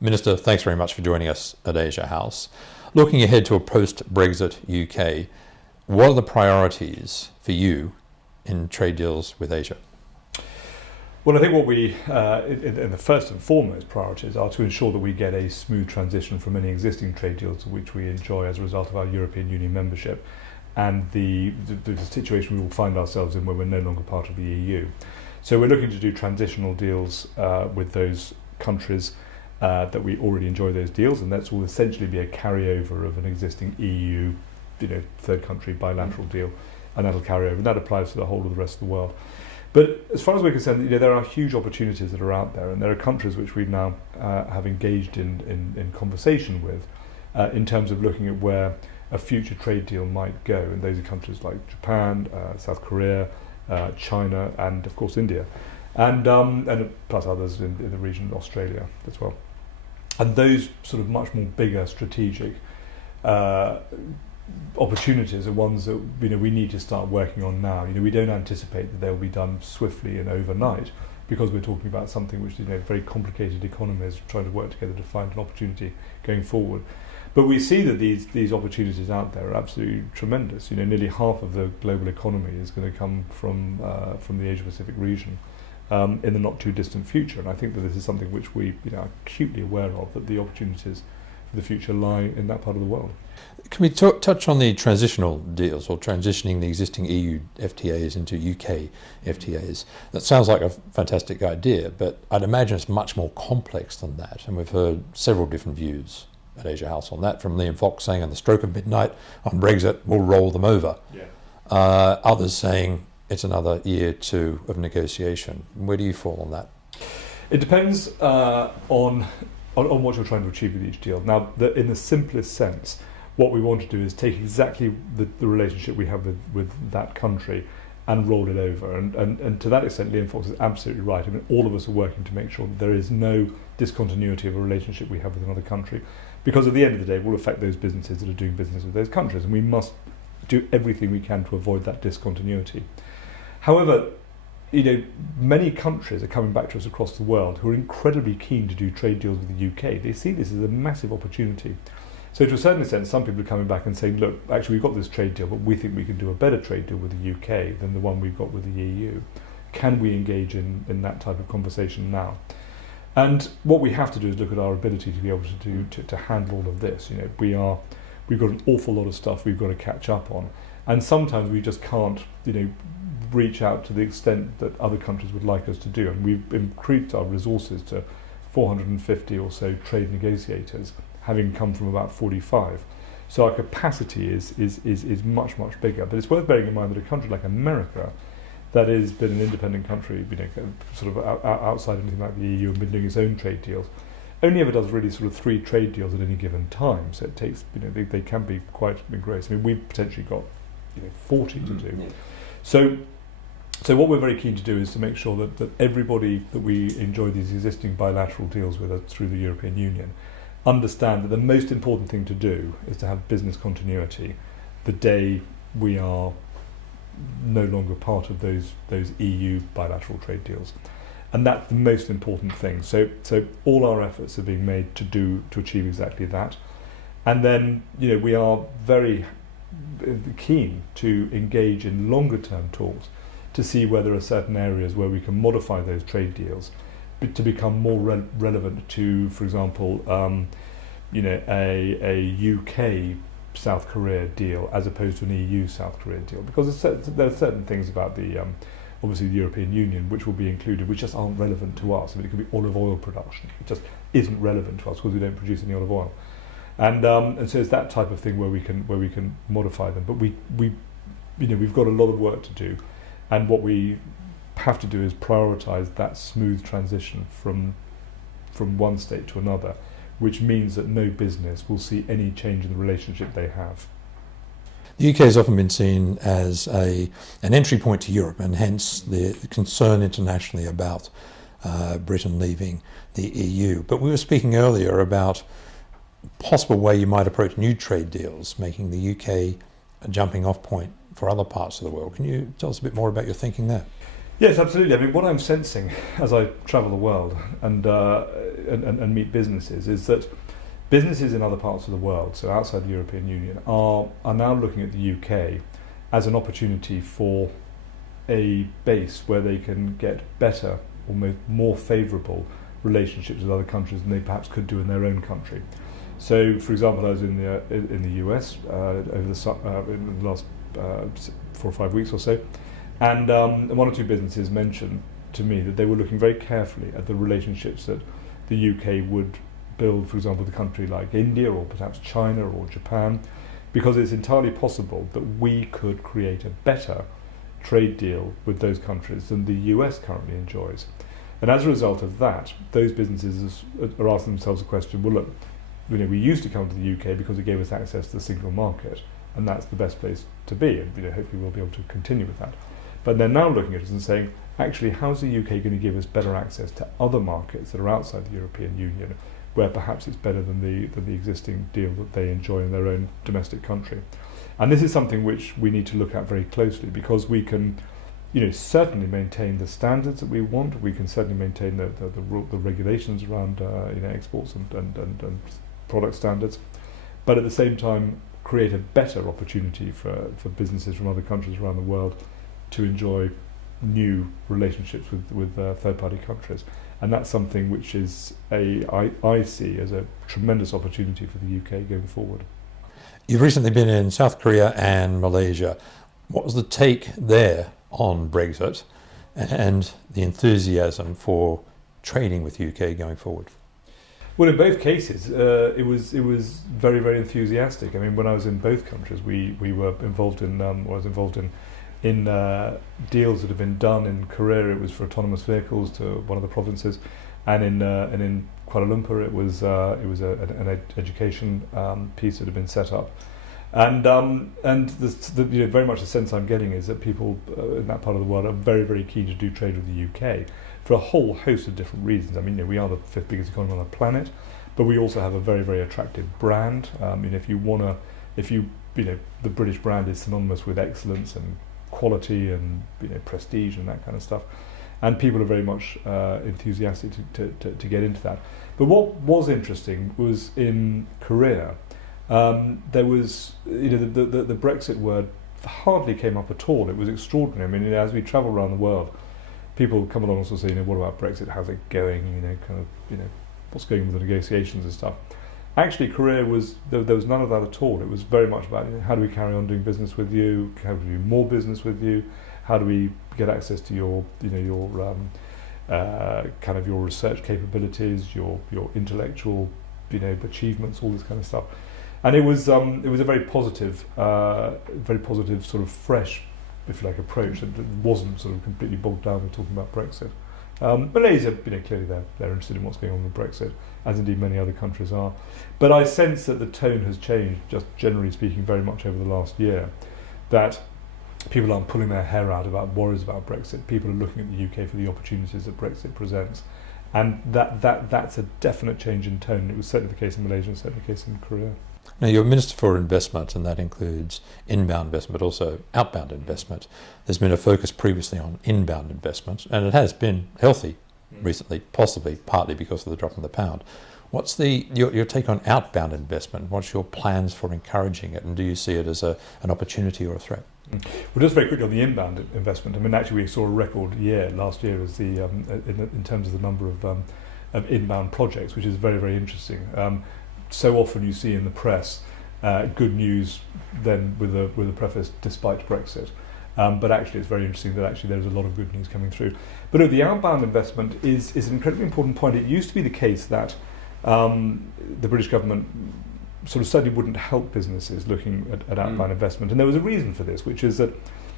Minister, thanks very much for joining us at Asia House. Looking ahead to a post-Brexit UK, what are the priorities for you in trade deals with Asia? Well, I think what we, in the first and foremost priorities are to ensure that we get a smooth transition from any existing trade deals which we enjoy as a result of our European Union membership and the situation we will find ourselves in when we're no longer part of the EU. So we're looking to do transitional deals with those countries that we already enjoy those deals, and that will essentially be a carryover of an existing EU, third country bilateral deal, and that'll carry over, and that applies to the whole of the rest of the world. But as far as we're concerned, there are huge opportunities that are out there, and there are countries which we now have engaged in conversation with in terms of looking at where a future trade deal might go, and those are countries like Japan, South Korea, China, and of course India, and plus others in the region, Australia as well. And those sort of much more bigger strategic opportunities are ones that we need to start working on now. We don't anticipate that they'll be done swiftly and overnight, because we're talking about something which is very complicated economies trying to work together to find an opportunity going forward. But we see that these opportunities out there are absolutely tremendous. Nearly half of the global economy is going to come from the Asia Pacific region in the not too distant future, and I think that this is something which we are acutely aware of, that the opportunities for the future lie in that part of the world. Can we touch on the transitional deals, or transitioning the existing EU FTAs into UK FTAs? That sounds like a fantastic idea, but I'd imagine it's much more complex than that, and we've heard several different views at Asia House on that, from Liam Fox saying on the stroke of midnight on Brexit, we'll roll them over. Yeah. Others saying it's another year or two of negotiation. Where do you fall on that? It depends on what you're trying to achieve with each deal. Now, in the simplest sense, what we want to do is take exactly the relationship we have with that country and roll it over. And to that extent, Liam Fox is absolutely right. All of us are working to make sure that there is no discontinuity of a relationship we have with another country, because at the end of the day, it will affect those businesses that are doing business with those countries, and we must do everything we can to avoid that discontinuity. However, many countries are coming back to us across the world who are incredibly keen to do trade deals with the UK. They see this as a massive opportunity. So to a certain extent, some people are coming back and saying, look, actually we've got this trade deal, but we think we can do a better trade deal with the UK than the one we've got with the EU. Can we engage in that type of conversation now? And what we have to do is look at our ability to be able to handle all of this. We've got an awful lot of stuff we've got to catch up on, and sometimes we just can't, reach out to the extent that other countries would like us to do. And we've increased our resources to 450 or so trade negotiators, having come from about 45. So our capacity is much, much bigger. But it's worth bearing in mind that a country like America, that has been an independent country, sort of outside anything like the EU, and been doing its own trade deals, only ever does really sort of 3 trade deals at any given time. So it takes, they can be quite engrossed. We've potentially got 40 to do. Yeah. So what we're very keen to do is to make sure that everybody that we enjoy these existing bilateral deals with through the European Union understand that the most important thing to do is to have business continuity the day we are no longer part of those EU bilateral trade deals. And that's the most important thing. So all our efforts are being made to achieve exactly that. And then we are very keen to engage in longer term talks to see whether there are certain areas where we can modify those trade deals to become more relevant to, for example, a UK South Korea deal as opposed to an EU South Korea deal, because there are certain things about the obviously the European Union which will be included which just aren't relevant to us. It could be olive oil production. It just isn't relevant to us because we don't produce any olive oil. And so it's that type of thing where we can modify them. But we've got a lot of work to do, and what we have to do is prioritise that smooth transition from one state to another, which means that no business will see any change in the relationship they have. The UK has often been seen as an entry point to Europe, and hence the concern internationally about Britain leaving the EU. But we were speaking earlier about possible way you might approach new trade deals, making the UK a jumping off point for other parts of the world. Can you tell us a bit more about your thinking there? Yes, absolutely. I mean, what I'm sensing as I travel the world and meet businesses is that businesses in other parts of the world, so outside the European Union, are now looking at the UK as an opportunity for a base where they can get better, almost more favourable relationships with other countries than they perhaps could do in their own country. So, for example, I was in the US in the last 4 or 5 weeks or so, and one or two businesses mentioned to me that they were looking very carefully at the relationships that the UK would build, for example, with a country like India or perhaps China or Japan, because it's entirely possible that we could create a better trade deal with those countries than the US currently enjoys. And as a result of that, those businesses are asking themselves the question, well, look, we used to come to the UK because it gave us access to the single market, and that's the best place to be, and hopefully we'll be able to continue with that. But they're now looking at us and saying, actually, how's the UK going to give us better access to other markets that are outside the European Union, where perhaps it's better than the existing deal that they enjoy in their own domestic country? And this is something which we need to look at very closely, because we can certainly maintain the standards that we want. We can certainly maintain the regulations around exports and product standards, but at the same time create a better opportunity for businesses from other countries around the world to enjoy new relationships with third-party countries. And that's something which is I see as a tremendous opportunity for the UK going forward. You've recently been in South Korea and Malaysia. What was the take there on Brexit and the enthusiasm for trading with UK going forward? Well, in both cases, it was very, very enthusiastic. I mean, when I was in both countries, we were involved in, I was involved in deals that have been done. In Korea, it was for autonomous vehicles to one of the provinces, and in Kuala Lumpur, it was an education piece that had been set up. And very much the sense I'm getting is that people in that part of the world are very, very keen to do trade with the UK for a whole host of different reasons. I mean, we are the 5th biggest economy on the planet, but we also have a very, very attractive brand. The British brand is synonymous with excellence and quality and prestige and that kind of stuff, and people are very much enthusiastic to get into that. But what was interesting was in Korea. There was, the Brexit word hardly came up at all. It was extraordinary. I mean, as we travel around the world, people come along and sort of say, what about Brexit? How's it going? What's going on with the negotiations and stuff. Actually, Korea there was none of that at all. It was very much about how do we carry on doing business with you? How do we do more business with you? How do we get access to your your research capabilities, your intellectual achievements, all this kind of stuff. And it was a very positive sort of fresh, if you like, approach that wasn't sort of completely bogged down with talking about Brexit. Malaysia, clearly they're interested in what's going on with Brexit, as indeed many other countries are. But I sense that the tone has changed, just generally speaking, very much over the last year. That people aren't pulling their hair out about worries about Brexit. People are looking at the UK for the opportunities that Brexit presents, and that's a definite change in tone. It was certainly the case in Malaysia, and certainly the case in Korea. Now, you're Minister for Investment, and that includes inbound investment, but also outbound investment. There's been a focus previously on inbound investment, and it has been healthy recently, possibly partly because of the drop in the pound. What's your take on outbound investment? What's your plans for encouraging it, and do you see it as an opportunity or a threat? Well, just very quickly on the inbound investment. I mean, actually, we saw a record year last year as in terms of the number of inbound projects, which is very, very interesting. So often you see in the press good news then with a preface despite Brexit, but actually it's very interesting that actually there's a lot of good news coming through. But the outbound investment is an incredibly important point. It used to be the case that the British government sort of certainly wouldn't help businesses looking at outbound investment, and there was a reason for this, which is that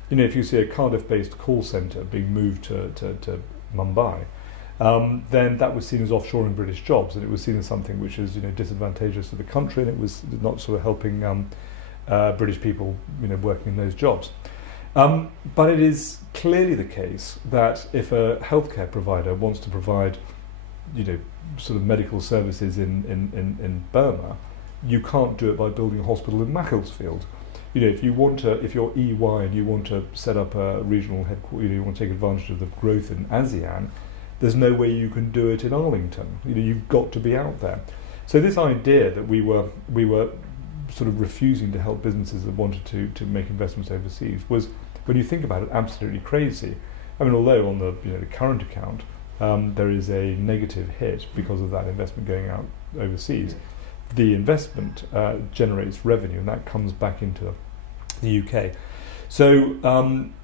if you see a Cardiff-based call centre being moved to Mumbai, then that was seen as offshoring British jobs, and it was seen as something which is disadvantageous to the country, and it was not sort of helping British people working in those jobs. But it is clearly the case that if a healthcare provider wants to provide sort of medical services in Burma, you can't do it by building a hospital in Macclesfield. if you're EY and you want to set up a regional headquarters, you want to take advantage of the growth in ASEAN, there's no way you can do it in Arlington. You've got to be out there. So this idea that we were sort of refusing to help businesses that wanted to make investments overseas was, when you think about it, absolutely crazy. I mean, although on the current account there is a negative hit because of that investment going out overseas, the investment generates revenue, and that comes back into the UK. So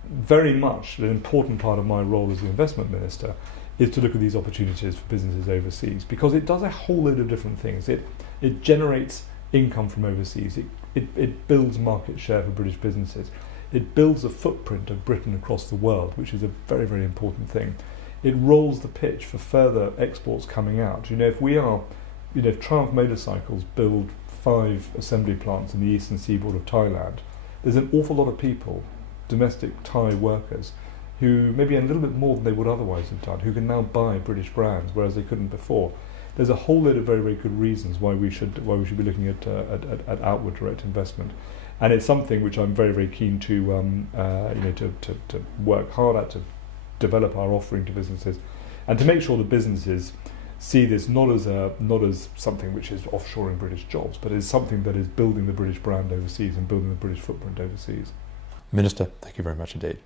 very much an important part of my role as the investment minister is to look at these opportunities for businesses overseas, because it does a whole load of different things. It generates income from overseas. It builds market share for British businesses. It builds a footprint of Britain across the world, which is a very, very important thing. It rolls the pitch for further exports coming out. If Triumph Motorcycles build 5 assembly plants in the eastern seaboard of Thailand, there's an awful lot of people, domestic Thai workers, who maybe a little bit more than they would otherwise have done, who can now buy British brands, whereas they couldn't before. There's a whole load of very, very good reasons why we should be looking at outward direct investment, and it's something which I'm very, very keen to work hard at, to develop our offering to businesses, and to make sure that businesses see this not as something which is offshoring British jobs, but as something that is building the British brand overseas and building the British footprint overseas. Minister, thank you very much indeed.